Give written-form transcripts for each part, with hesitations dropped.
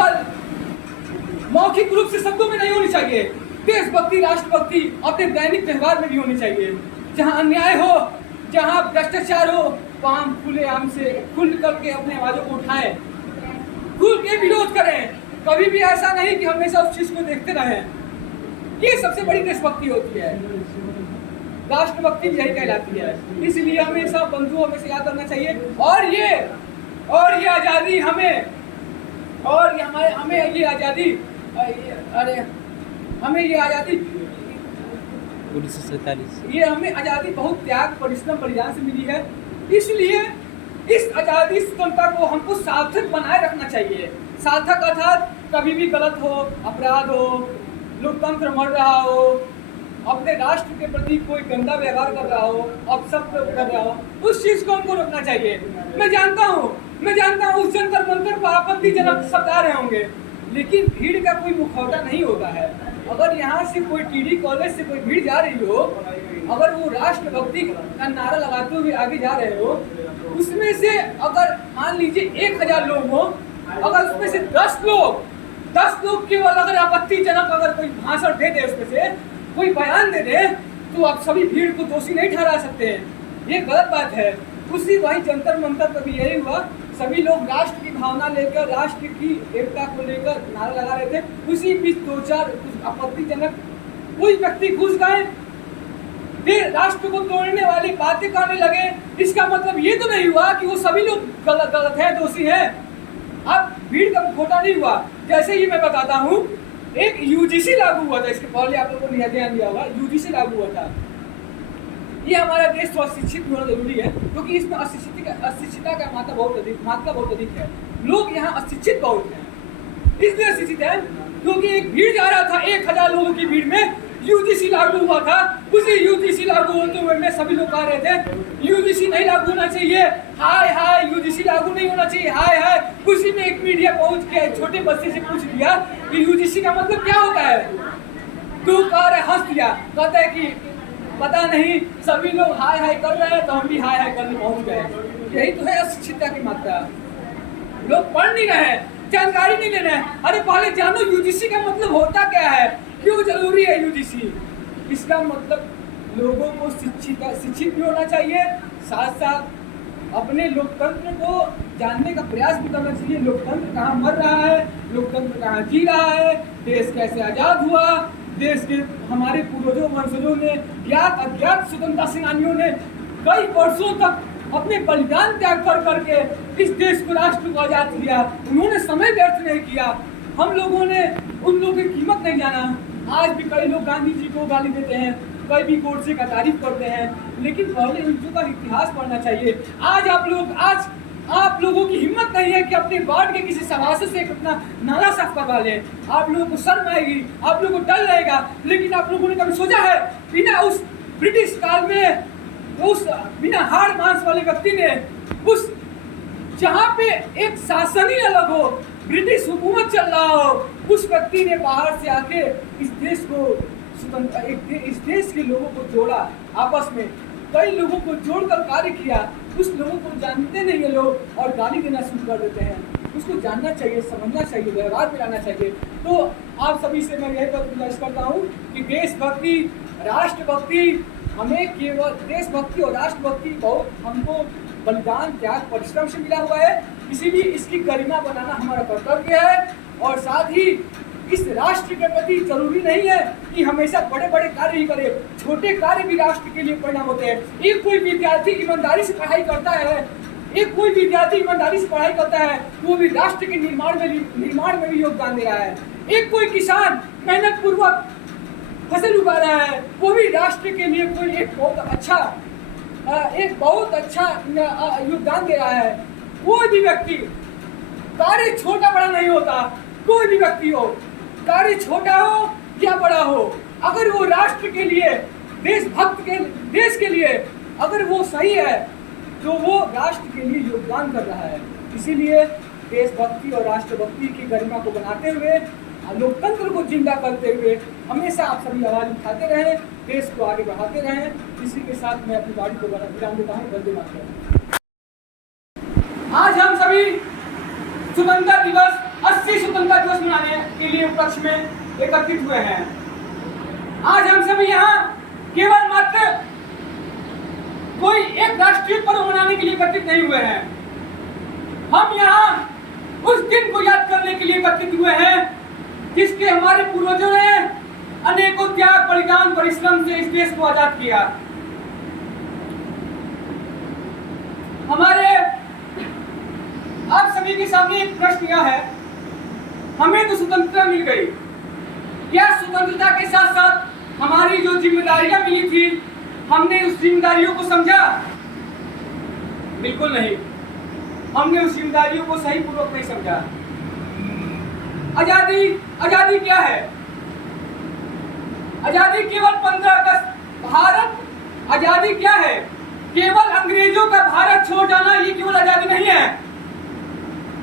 केवल मौखिक रूप से शब्दों में नहीं होनी चाहिए। देशभक्ति, राष्ट्रभक्ति अपने दैनिक व्यवहार में भी होनी चाहिए। जहाँ अन्याय हो, जहाँ भ्रष्टाचार हो, वहाँ हम खुलेआम से खुल करके अपने आवाजों को उठाएं, खुल के विरोध करें। कभी भी ऐसा नहीं कि हमेशा उस चीज को देखते रहें। ये सबसे बड़ी देशभक्ति होती है। राष्ट्रभक्ति यही कहलाती है। इसलिए हमेशा बंधुओं में से याद करना चाहिए। और ये आजादी हमें ये आजादी 1947 ये हमें आजादी बहुत त्याग, परिश्रम, बलिदान से मिली है। इसलिए इस आजादी स्वतंत्रता को हमको सार्थक बनाए रखना चाहिए। सार्थक अर्थात कभी भी गलत हो, अपराध हो, लोकतंत्र मर रहा हो, अपने राष्ट्र के प्रति कोई गंदा व्यवहार कर रहा हो, अपशब्द कर रहा हो, उस चीज को हमको रोकना चाहिए। मैं जानता हूँ उस जंतर मंतर पर आपत्तिजनक शब्द आ रहे होंगे, लेकिन भीड़ का कोई मुखौटा नहीं होता है। अगर यहाँ से कोई टीडी कॉलेज से कोई भीड़ जा रही हो, अगर वो राष्ट्रभक्ति का नारा लगाते हुए आगे जा रहे हो, उसमें से अगर मान लीजिए 1000 लोग हो, अगर उसमें से 10 लोग केवल अगर आपत्तिजनक अगर कोई भाषण दे दे, उसमें से कोई बयान दे दे, तो आप सभी भीड़ को दोषी नहीं ठहरा सकते हैं। ये गलत बात है। वही जंतर मंतर पर भी यही हुआ। सभी लोग राष्ट्र की भावना लेकर, राष्ट्र की एकता को लेकर नारा लगा रहे थे। उसी बीच 2-4 आपत्तिजनक कोई व्यक्ति घुस गए, फिर राष्ट्र को तोड़ने वाली बातें करने लगे। इसका मतलब ये तो नहीं हुआ कि वो सभी लोग गलत है, दोषी है। अब भीड़ का मुखौटा नहीं हुआ। जैसे ही मैं बताता हूँ, एक यूजीसी लागू हुआ था। इसके पहले आप लोगों ने ध्यान दिया होगा, यूजीसी लागू हुआ था। ये हमारा देश तो अशिक्षित होना जरूरी है, क्योंकि इसमें अशिक्षिता का मात्रा बहुत अधिक है। लोग यहाँ अशिक्षित बहुत हैं। इसलिए अशिक्षित है क्योंकि एक भीड़ जा रहा था, 1000 लोगों की भीड़ में यूजीसी लागू हुआ था। उसी यूजीसी लागू होते हुए में सभी लोग कह रहे थे यूजीसी नहीं लागू होना चाहिए, हाय यूजीसी लागू नहीं होना चाहिए, हाय। उसी में एक मीडिया पहुंच के छोटे बच्चे से पूछ लिया कि यूजीसी का मतलब क्या होता है। तू कह रहे, हंस दिया, कहता है कि पता नहीं, सभी लोग हाय कर रहे हैं तो हम भी हाय करने पहुंच गए। यही तो है अशिक्षितता की मात्रा। लोग पढ़ नहीं रहे हैं, जानकारी नहीं ले रहे हैं। अरे पहले जानो यूजीसी का मतलब होता क्या है, क्यों जरूरी है यूजीसी। इसका मतलब लोगों को शिक्षित भी होना चाहिए, साथ साथ अपने लोकतंत्र को जानने का प्रयास भी करना चाहिए। लोकतंत्र कहाँ मर रहा है, लोकतंत्र कहाँ जी रहा है, देश कैसे आजाद हुआ, देश के हमारे पूर्वजों वंशजों ने, ज्ञात अज्ञात स्वतंत्रता सेनानियों ने कई वर्षों तक अपने बलिदान त्याग कर करके इस देश को, राष्ट्र को आजाद किया। उन्होंने समय व्यर्थ नहीं किया। हम लोगों ने उन लोगों की कीमत नहीं जाना। आज भी कई लोग गांधी जी को गाली देते हैं, कई भी गोडसे का तारीफ करते हैं, लेकिन पहले इनका का इतिहास पढ़ना चाहिए। आज आप लोगों की हिम्मत नहीं है कि अपने वार्ड के किसी सभासद से अपना नाला साफ करवा लें। आप लोगों को शर्म आएगी, आप लोगों को डर रहेगा। लेकिन आप लोगों ने कभी सोचा है, बिना उस ब्रिटिश काल में उस बिना हाड़ मांस वाले व्यक्ति ने, उस जहाँ पे एक शासन ही अलग हो, ब्रिटिश हुकूमत चल रहा हो, उस व्यक्ति ने बाहर से आके इस देश को इस देश के लोगों को जोड़ा, आपस में कई लोगों को जोड़कर कार्य किया। उस लोगों को जानते नहीं है लोग और गाली देना शुरू कर देते हैं। उसको जानना चाहिए, समझना चाहिए, व्यवहार में लाना चाहिए। तो आप सभी से मैं यही गुजारिश करता हूँ कि देशभक्ति, राष्ट्रभक्ति, हमें केवल देशभक्ति और राष्ट्रभक्ति बहुत हमको बलिदान, त्याग, परिश्रम से मिला हुआ है। इसीलिए इसकी गरिमा बनाना हमारा कर्तव्य है। और साथ ही इस राष्ट्र के प्रति जरूरी नहीं है कि हमेशा बड़े बड़े कार्य ही करे, छोटे कार्य भी राष्ट्र के लिए परिणाम होते हैं। एक कोई विद्यार्थी ईमानदारी से पढ़ाई करता है, वो भी राष्ट्र के निर्माण में भी योगदान दे रहा है। एक कोई किसान मेहनत पूर्वक फसल उगा रहा है, वो भी राष्ट्र के लिए कोई एक बहुत अच्छा योगदान दे रहा है। कोई भी व्यक्ति, कार्य छोटा बड़ा नहीं होता, कोई भी व्यक्ति हो, कार्य छोटा हो या बड़ा हो, अगर वो राष्ट्र के लिए, देश के लिए अगर वो सही है तो वो राष्ट्र के लिए योगदान कर रहा है। इसीलिए देशभक्ति और राष्ट्रभक्ति की गरिमा को बनाते हुए, लोकतंत्र को जिंदा करते हुए हमेशा आप सभी आवाज उठाते रहें, देश को आगे बढ़ाते रहें। इसी के साथ मैं अपनी बात को विराम देता हूँ। वंदे मातरम। आज हम सभी स्वतंत्रता दिवस 80 स्वतंत्रता दिवस मनाने के लिए उपलक्ष्य में एकत्रित हुए हैं। आज हम सभी यहाँ केवल मात्र कोई एक राष्ट्रीय पर्व मनाने के लिए एकत्रित नहीं हुए हैं। हम यहाँ उस दिन को याद करने के लिए एकत्रित हुए हैं जिसके हमारे पूर्वजों ने अनेकों त्याग, बलिदान, परिश्रम से इस देश को आजाद किया। हमारे आप सभी के सामने एक प्रश्न यह है, हमें तो स्वतंत्रता मिल गई, क्या स्वतंत्रता के साथ साथ हमारी जो जिम्मेदारियां मिली थी हमने उस जिम्मेदारियों को समझा? बिल्कुल नहीं, हमने उस जिम्मेदारियों को सही पूर्वक नहीं समझा। आजादी क्या है? आजादी केवल 15 अगस्त भारत आजादी क्या है? केवल अंग्रेजों का भारत छोड़ जाना ये केवल आजादी नहीं है।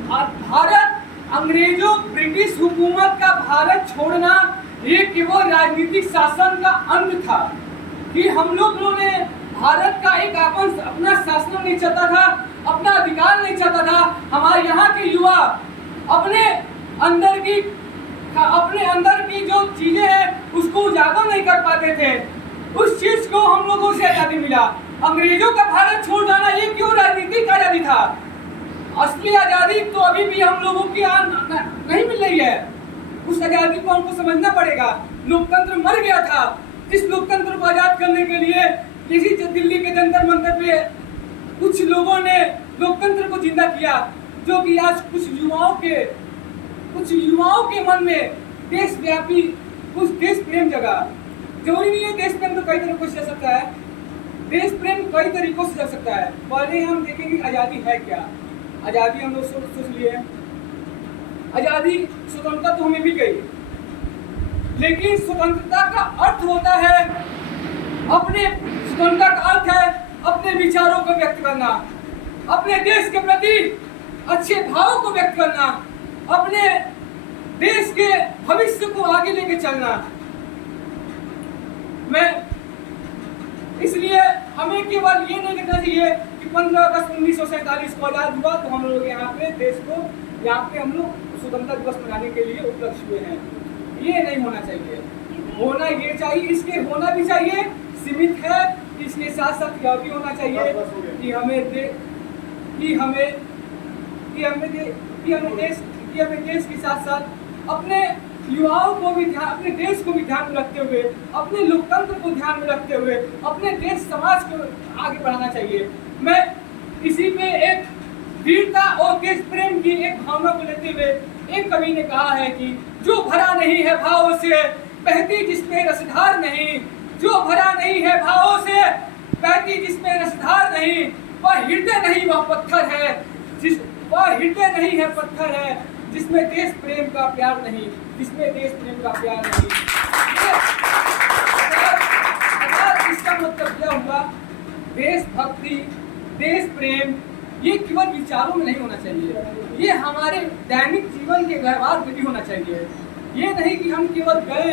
भारत अंग्रेजों ब्रिटिश हुकूमत का भारत छोड़ना ये केवल राजनीतिक शासन का अंत था कि हम लोगों ने भारत का एक अपना शासन नहीं चाहता था, अपना अधिकार नहीं चाहता था। हमारे यहाँ के युवा अपने अंदर की जो चीजें हैं उसको उजागर नहीं कर पाते थे। उस चीज को हम लोगों से आजादी मिला। अंग्रेजों का भारत छोड़ जाना ये क्यों राजनीतिक आजादी था? असली आजादी तो अभी भी हम लोगों की नहीं मिल रही है। उस आजादी को हमको समझना पड़ेगा। लोकतंत्र मर गया था। इस लोकतंत्र को आजाद करने के लिए किसी दिल्ली के जंतर मंतर पे कुछ लोगों ने लोकतंत्र को जिंदा किया, जो कि आज कुछ युवाओं के मन में देशव्यापी कुछ देश प्रेम जगा। जरूरी नहीं है देश प्रेम तो कई तरीकों से जा सकता है, देश प्रेम कई तरीकों से जा सकता है। पहले हम देखेंगे आजादी है क्या। आजादी हम लोग सोच लिए, आजादी स्वतंत्रता तो हमें मिल गई, लेकिन स्वतंत्रता का अर्थ होता है स्वतंत्रता का अर्थ है अपने विचारों को व्यक्त करना, अपने देश के प्रति अच्छे भावों को व्यक्त करना, अपने देश के भविष्य को आगे लेके चलना। इसलिए हमें केवल ये नहीं देखना चाहिए कि 15 अगस्त 1947 को आजाद हुआ तो हम लोग यहाँ पे हम लोग स्वतंत्रता दिवस मनाने के लिए उपलक्ष्य हुए हैं। ये नहीं होना चाहिए। होना ये चाहिए, इसके होना भी चाहिए, सीमित है। इसके साथ साथ यह भी होना चाहिए कि हमें देश के साथ साथ अपने युवाओं को भी अपने देश को भी ध्यान में रखते हुए, अपने लोकतंत्र को ध्यान में रखते हुए अपने देश समाज को आगे बढ़ाना चाहिए। मैं इसी पे एक वीरता और देश प्रेम की एक भावना को लेते हुए एक कवि ने कहा है कि जो भरा नहीं है भावों से बहती जिसमें रसधार नहीं, जो भरा नहीं है भावों से बहती जिसमें रसधार नहीं, वह हृदय नहीं वह पत्थर है, जिसमें देश प्रेम का प्यार नहीं, जिसमें देश प्रेम का प्यार नहीं। इसका मतलब क्या हुआ? देशभक्ति, देश प्रेम ये केवल विचारों में नहीं होना चाहिए, ये हमारे दैनिक जीवन के व्यवहार में भी होना चाहिए। ये नहीं कि हम केवल गए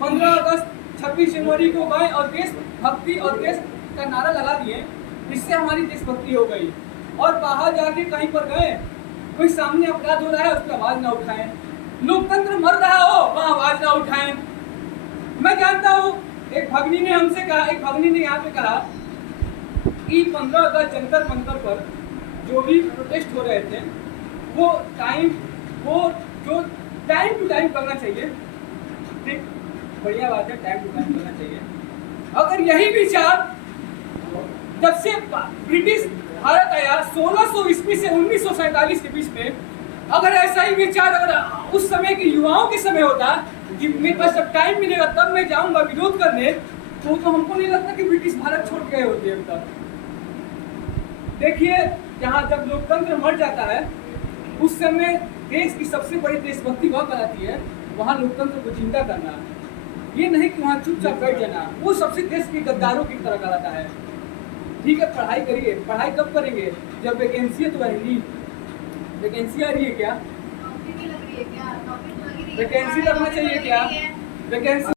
15 अगस्त 26 जनवरी को गए और देशभक्ति और देश का नारा लगा दिए, इससे हमारी देशभक्ति हो गई, और बाहर जाके कहीं पर गए कोई सामने अपराध हो रहा है उसकी आवाज ना उठाएं, लोकतंत्र मर रहा हो वहाँ आवाज ना उठाएं। मैं जानता हूँ एक भगनी ने यहाँ पे कहा कि 15 अगस्त जंतर मंतर पर जो भी प्रोटेस्ट हो रहे थे वो टाइम टू टाइम करना चाहिए। ठीक, बढ़िया बात है, टाइम टू टाइम करना चाहिए। अगर यही विचार जब से ब्रिटिश भारत आया 1600 ईस्वी से 1947 के बीच में, अगर ऐसा ही विचार अगर उस समय के युवाओं के समय होता कि मेरे पास जब टाइम मिलेगा तब मैं जाऊंगा विरोध करने, तो हमको नहीं लगता कि ब्रिटिश भारत छोड़ गए होते अब तक। देखिए, जहाँ जब लोकतंत्र मर जाता है उस समय देश की सबसे बड़ी देशभक्ति वह कराती है वहाँ लोकतंत्र को जिंदा करना, ये नहीं कि वहाँ चुपचाप बैठ जाना। वो सबसे देश के गद्दारों की तरह कराता है। ठीक है, पढ़ाई करिए। पढ़ाई कब करेंगे? जब वैकेंसी तो रहेगी। वैकेंसी आ रही है क्या? वैकेंसी लगना चाहिए क्या? वैकेंसी